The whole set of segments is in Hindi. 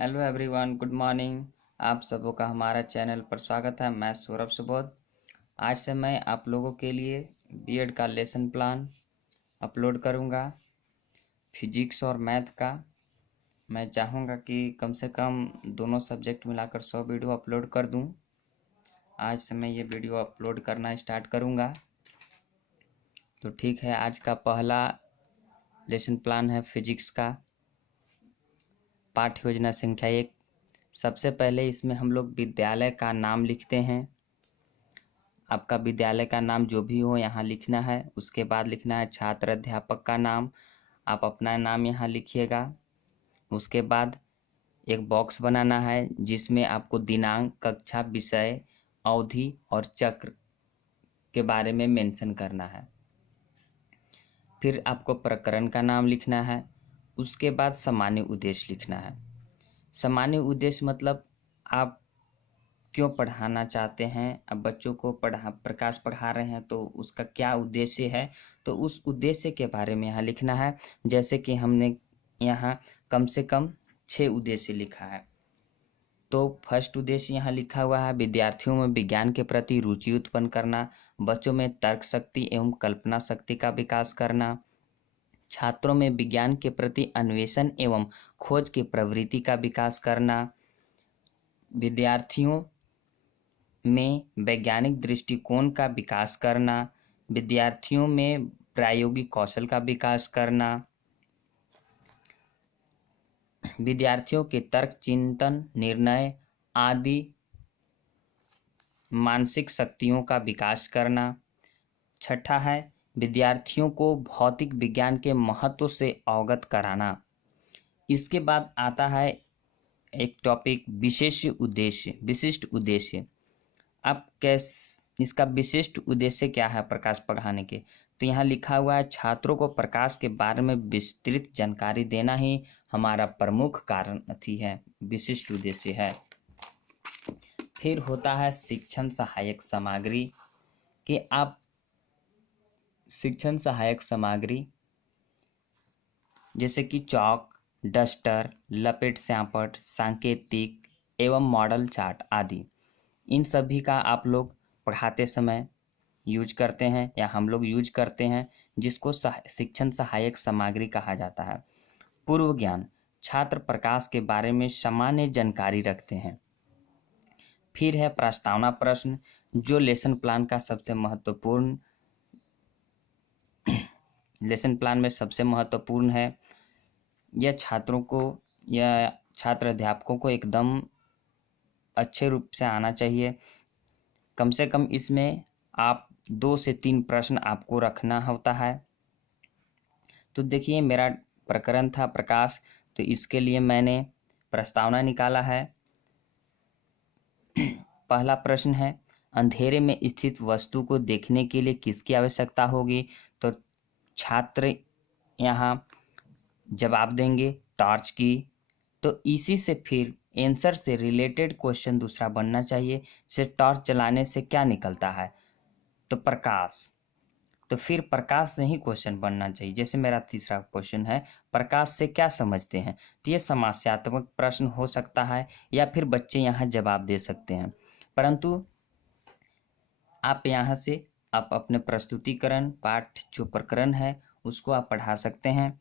Hello everyone, good morning. आप सबों का हमारा चैनल पर स्वागत है। मैं सौरभ सुबोध। आज से मैं आप लोगों के लिए बीएड का लेसन प्लान अपलोड करूंगा। फिजिक्स और मैथ का मैं चाहूँगा कि कम से कम दोनों सब्जेक्ट मिलाकर 100 वीडियो अपलोड कर दूं। आज से मैं ये वीडियो अपलोड करना स्टार्ट करूंगा। तो ठीक है, आज का पहला लेसन प्लान है फिजिक्स का, पाठ्य योजना संख्या 1। सबसे पहले इसमें हम लोग विद्यालय का नाम लिखते हैं। आपका विद्यालय का नाम जो भी हो यहाँ लिखना है। उसके बाद लिखना है छात्र अध्यापक का नाम। आप अपना नाम यहाँ लिखिएगा। उसके बाद एक बॉक्स बनाना है जिसमें आपको दिनांक, कक्षा, विषय, अवधि और चक्र के बारे में मेंशन करना है। फिर आपको प्रकरण का नाम लिखना है। उसके बाद सामान्य उद्देश्य लिखना है। सामान्य उद्देश्य मतलब आप क्यों पढ़ाना चाहते हैं। अब बच्चों को प्रकाश पढ़ा रहे हैं तो उसका क्या उद्देश्य है, तो उस उद्देश्य के बारे में यहाँ लिखना है। जैसे कि हमने यहाँ कम से कम 6 उद्देश्य लिखा है। तो फर्स्ट उद्देश्य यहाँ लिखा हुआ है विद्यार्थियों में विज्ञान के प्रति रुचि उत्पन्न करना, बच्चों में तर्क शक्ति एवं कल्पना शक्ति का विकास करना, छात्रों में विज्ञान के प्रति अन्वेषण एवं खोज की प्रवृत्ति का विकास करना, विद्यार्थियों में वैज्ञानिक दृष्टिकोण का विकास करना, विद्यार्थियों में प्रायोगिक कौशल का विकास करना, विद्यार्थियों के तर्क, चिंतन, निर्णय आदि मानसिक शक्तियों का विकास करना। छठा है विद्यार्थियों को भौतिक विज्ञान के महत्व से अवगत कराना। इसके बाद आता है एक टॉपिक विशिष्ट उद्देश्य। अब इसका विशिष्ट उद्देश्य क्या है प्रकाश पढ़ाने के, तो यहाँ लिखा हुआ है छात्रों को प्रकाश के बारे में विस्तृत जानकारी देना ही हमारा प्रमुख कारण अथी है, विशिष्ट उद्देश्य है। फिर होता है शिक्षण सहायक सामग्री कि आप शिक्षण सहायक सामग्री जैसे कि चौक, डस्टर, लपेट स्यापट, सांकेतिक एवं मॉडल चार्ट आदि, इन सभी का आप लोग पढ़ाते समय यूज करते हैं या हम लोग यूज करते हैं, जिसको शिक्षण सहायक सामग्री कहा जाता है। पूर्व ज्ञान, छात्र प्रकाश के बारे में सामान्य जानकारी रखते हैं। फिर है प्रस्तावना प्रश्न, जो लेसन प्लान में सबसे महत्वपूर्ण है। यह छात्रों को या छात्र अध्यापकों को एकदम अच्छे रूप से आना चाहिए। कम से कम इसमें आप 2 से 3 प्रश्न आपको रखना होता है। तो देखिए, मेरा प्रकरण था प्रकाश, तो इसके लिए मैंने प्रस्तावना निकाला है। पहला प्रश्न है अंधेरे में स्थित वस्तु को देखने के लिए किसकी आवश्यकता होगी, तो छात्र यहाँ जवाब देंगे टॉर्च की। तो इसी से फिर आंसर से रिलेटेड क्वेश्चन दूसरा बनना चाहिए, से टॉर्च चलाने से क्या निकलता है, तो प्रकाश। तो फिर प्रकाश से ही क्वेश्चन बनना चाहिए। जैसे मेरा तीसरा क्वेश्चन है प्रकाश से क्या समझते हैं, तो ये समस्यात्मक प्रश्न हो सकता है या फिर बच्चे यहाँ जवाब दे सकते हैं। परंतु आप यहाँ से आप अपने प्रस्तुतिकरण पाठ जो प्रकरण है उसको आप पढ़ा सकते हैं।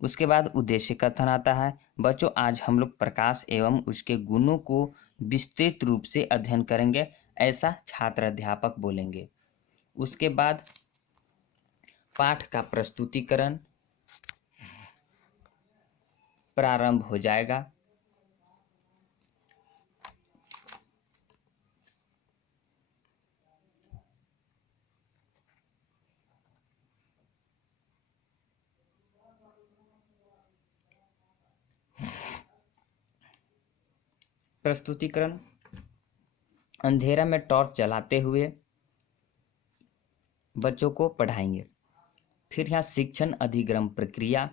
उसके बाद उद्देश्य कथन आता है। बच्चों, आज हम लोग प्रकाश एवं उसके गुणों को विस्तृत रूप से अध्ययन करेंगे, ऐसा छात्र अध्यापक बोलेंगे। उसके बाद पाठ का प्रस्तुतिकरण प्रारंभ हो जाएगा। प्रस्तुतिकरण अंधेरा में टॉर्च जलाते हुए बच्चों को पढ़ाएंगे। फिर यहाँ शिक्षण अधिगम प्रक्रिया।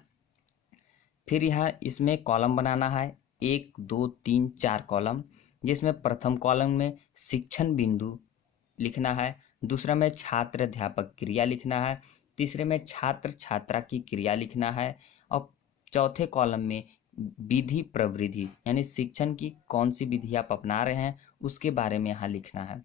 फिर यहाँ इसमें कॉलम बनाना है 1, 2, 3, 4 कॉलम, जिसमें प्रथम कॉलम में शिक्षण बिंदु लिखना है, दूसरा में छात्र अध्यापक क्रिया लिखना है, तीसरे में छात्र छात्रा की क्रिया लिखना है और चौथे कॉलम में विधि प्रवृत्ति यानी शिक्षण की कौन सी विधि आप अपना रहे हैं उसके बारे में यहाँ लिखना है।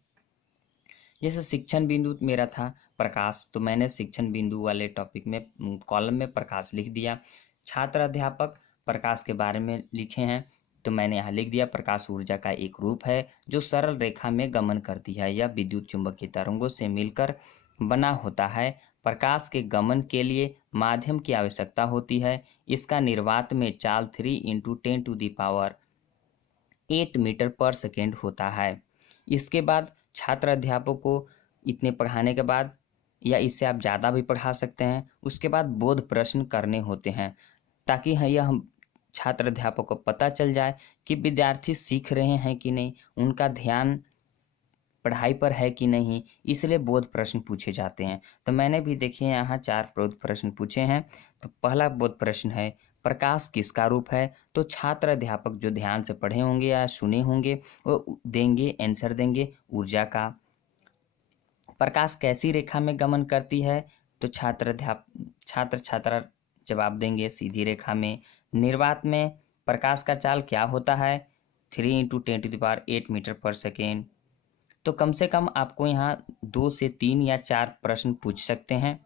जैसे शिक्षण बिंदु मेरा था प्रकाश, तो मैंने शिक्षण बिंदु वाले टॉपिक में कॉलम में प्रकाश लिख दिया। छात्र अध्यापक प्रकाश के बारे में लिखे हैं, तो मैंने यहाँ लिख दिया प्रकाश ऊर्जा का एक रूप है जो सरल रेखा में गमन करती है या विद्युत चुंबकीय तरंगों से मिलकर बना होता है। प्रकाश के गमन के लिए माध्यम की आवश्यकता होती है। इसका निर्वात में चाल 3 × 10⁸ मीटर पर सेकेंड होता है। इसके बाद छात्र अध्यापक को इतने पढ़ाने के बाद या इससे आप ज़्यादा भी पढ़ा सकते हैं। उसके बाद बोध प्रश्न करने होते हैं ताकि यह हम छात्र अध्यापक को पता चल जाए कि विद्यार्थी सीख रहे हैं कि नहीं, उनका ध्यान पढ़ाई पर है कि नहीं, इसलिए बोध प्रश्न पूछे जाते हैं। तो मैंने भी देखिए यहाँ 4 बोध प्रश्न पूछे हैं। तो पहला बोध प्रश्न है प्रकाश किसका रूप है। तो छात्र अध्यापक जो ध्यान से पढ़े होंगे या सुने होंगे वो देंगे, आंसर देंगे ऊर्जा का। प्रकाश कैसी रेखा में गमन करती है, तो छात्र जवाब देंगे सीधी रेखा में। निर्वात में प्रकाश का चाल क्या होता है, 3 × 10⁸ मीटर पर सेकेंड। तो कम से कम आपको यहाँ 2 से 3 या 4 प्रश्न पूछ सकते हैं।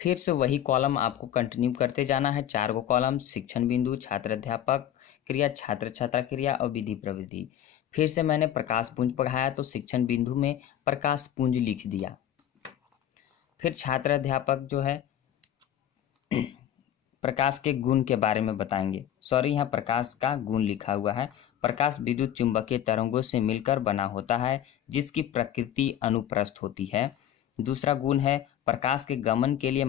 फिर से वही कॉलम आपको कंटिन्यू करते जाना है। 4 गो कॉलम, शिक्षण बिंदु, छात्र अध्यापक क्रिया, छात्र छात्रा क्रिया और विधि प्रवृत्ति। फिर से मैंने प्रकाश पुंज पढ़ाया तो शिक्षण बिंदु में प्रकाश पुंज लिख दिया। फिर छात्र अध्यापक जो है प्रकाश के गुण के बारे में बताएंगे। सॉरी, यहाँ प्रकाश का गुण लिखा हुआ है। प्रकाश विद्युत चुंबकीय तरंगों से मिलकर बना होता है जिसकी प्रकृति अनुप्रस्थ होती है। दूसरा गुण है प्रकाश के गमन के लिए